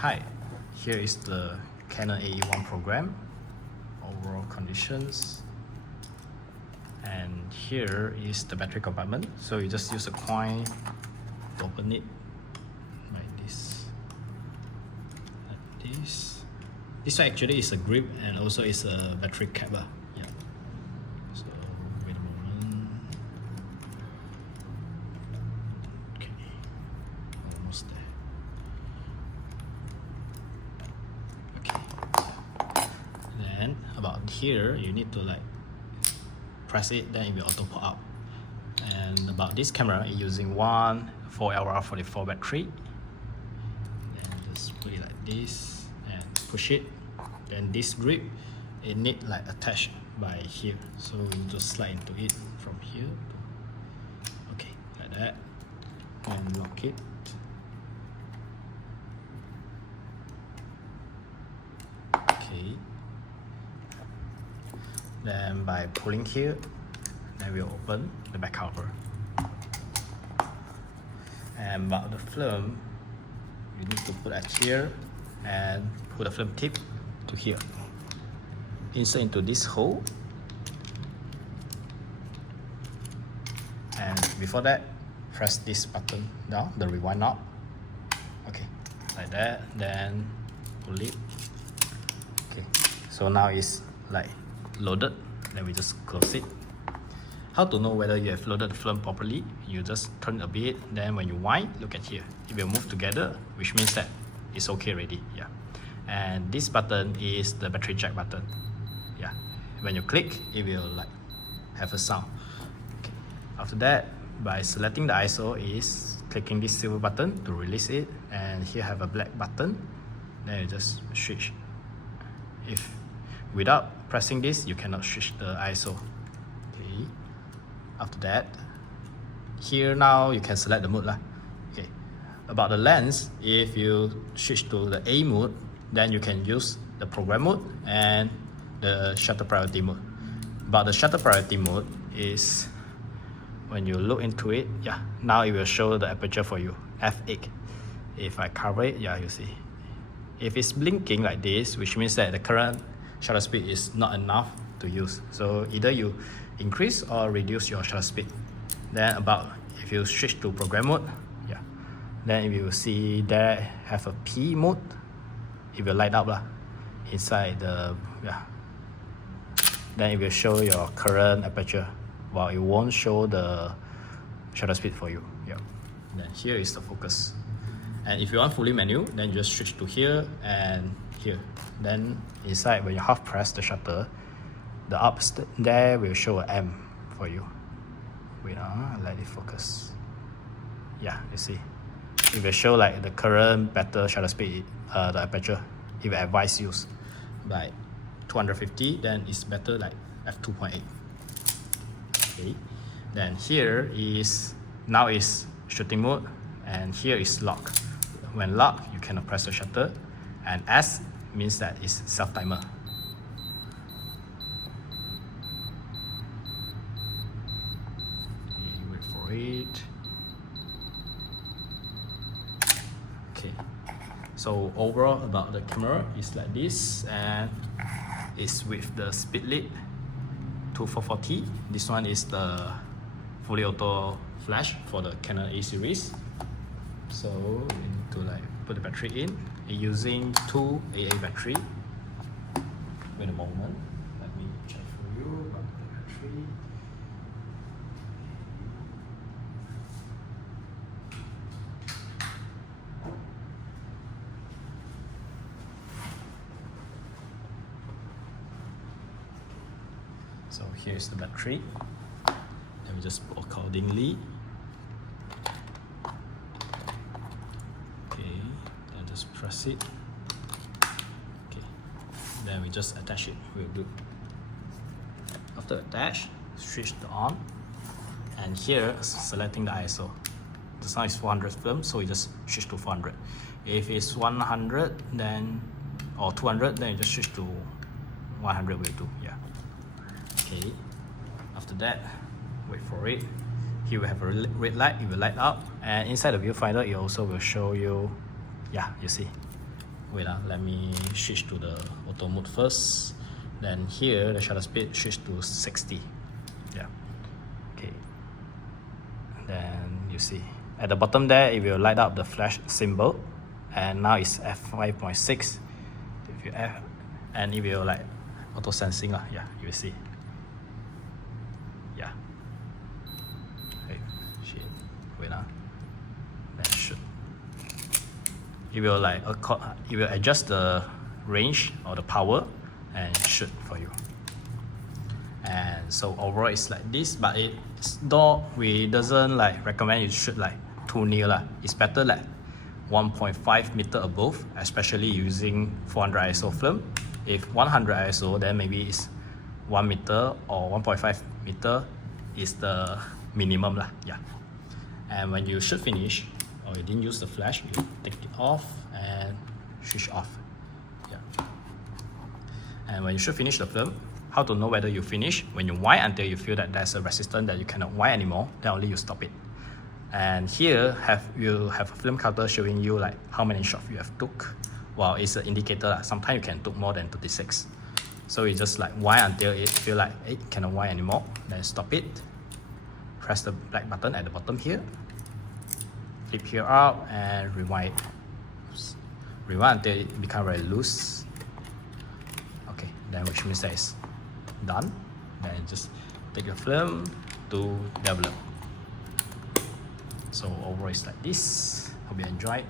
Hi, here is the Canon AE1 program, overall conditions, and here is the battery compartment. So you just use a coin to open it like this. Like this. This one actually is a grip and also is a battery cap. Yeah. So wait a moment. Okay, almost there. Then about here, you need to like press it, then it will auto pop up. And about this camera, it's using one 4LR44 battery. Then just put it like this and push it. Then this grip, it need like attached by here. So you just slide into it from here. Okay, like that. And lock it. Okay. Then by pulling here, then we'll open the back cover. And about the film, you need to put it here and put the film tip to here. Insert into this hole. And before that, press this button down, the rewind knob. Okay, like that. Then pull it. Okay, so now it's like loaded. Then we just close it. How to know whether you have loaded the film properly? You just turn a bit, then when you wind, look at here. It will move together, which means that it's okay already. Yeah. And this button is the battery jack button. Yeah. When you click, it will like have a sound. Okay. After that, by selecting the ISO is clicking this silver button to release it, and here have a black button. Then you just switch. If without pressing this, you cannot switch the ISO. Okay. After that, here now you can select the mode lah. Okay. About the lens, if you switch to the A mode, then you can use the program mode and the shutter priority mode. But the shutter priority mode is when you look into it, yeah, now it will show the aperture for you, f8. If I cover it, yeah, you see. If it's blinking like this, which means that the current shutter speed is not enough to use. So either you increase or reduce your shutter speed. Then about if you switch to program mode, yeah, then if you see there have a P mode, it will light up inside the, yeah. Then it will show your current aperture, while it won't show the shutter speed for you. Yeah. Then here is the focus. And if you want fully manual, then you just switch to here and here. Then inside, when you half press the shutter, the up there will show an M for you. Wait, let it focus. Yeah, you see. It will show like the current better shutter speed, the aperture. It will advise use like 250, then it's better like f2.8. Okay. Then here is, now is shooting mode, and here is lock. When lock, you cannot press the shutter, and S means that it's self-timer. Okay, wait for it. Okay, so overall about the camera is like this, and it's with the speed lead 2440. This one is the fully auto flash for the Canon A series. So we need to like put the battery in. It's using 2 AA battery. Wait a moment. Let me check for you about the battery. So here's the battery. Let me just put accordingly. Okay, then just press it. Okay, then we just attach it. We're good. After attach, switch to on, and here selecting the ISO. The sound is 400 film, so you just switch to 400. If it's 100, then or 200, then you just switch to 100 will do. Yeah. Okay, after that, wait for it. Here we have a red light, it will light up, and inside the viewfinder it also will show you, yeah, you see, wait, let me switch to the auto mode first. Then here, the shutter speed switch to 60. Yeah. Okay. Then you see at the bottom there, it will light up the flash symbol, and now it's f5.6. If you F, and it will like auto sensing lah. Yeah, you will see. Yeah. Hey, shit. Wait now. Then shoot. It will like it will adjust the range or the power and shoot for you. And so overall it's like this, but we doesn't like recommend you shoot like too near lah. It's better like 1.5 meter above, especially using 400 ISO film. If 100 ISO, then maybe it's 1 meter or 1.5 meter is the minimum lah. Yeah. And when you shoot finish, or you didn't use the flash, you take it off and switch off. Yeah. And when you shoot finish the film, how to know whether you finish? When you wind until you feel that there's a resistance that you cannot wind anymore, then only you stop it. And here you have a film counter showing you like how many shots you have took. Well, it's an indicator lah. Sometimes you can took more than 36. So you just like wind until it feel like it cannot wind anymore. Then stop it. Press the black button at the bottom here. Flip here up and rewind. Rewind until it becomes very loose. Okay, then which means that it's done. Then just take your film to develop. So overall it's like this. Hope you enjoyed.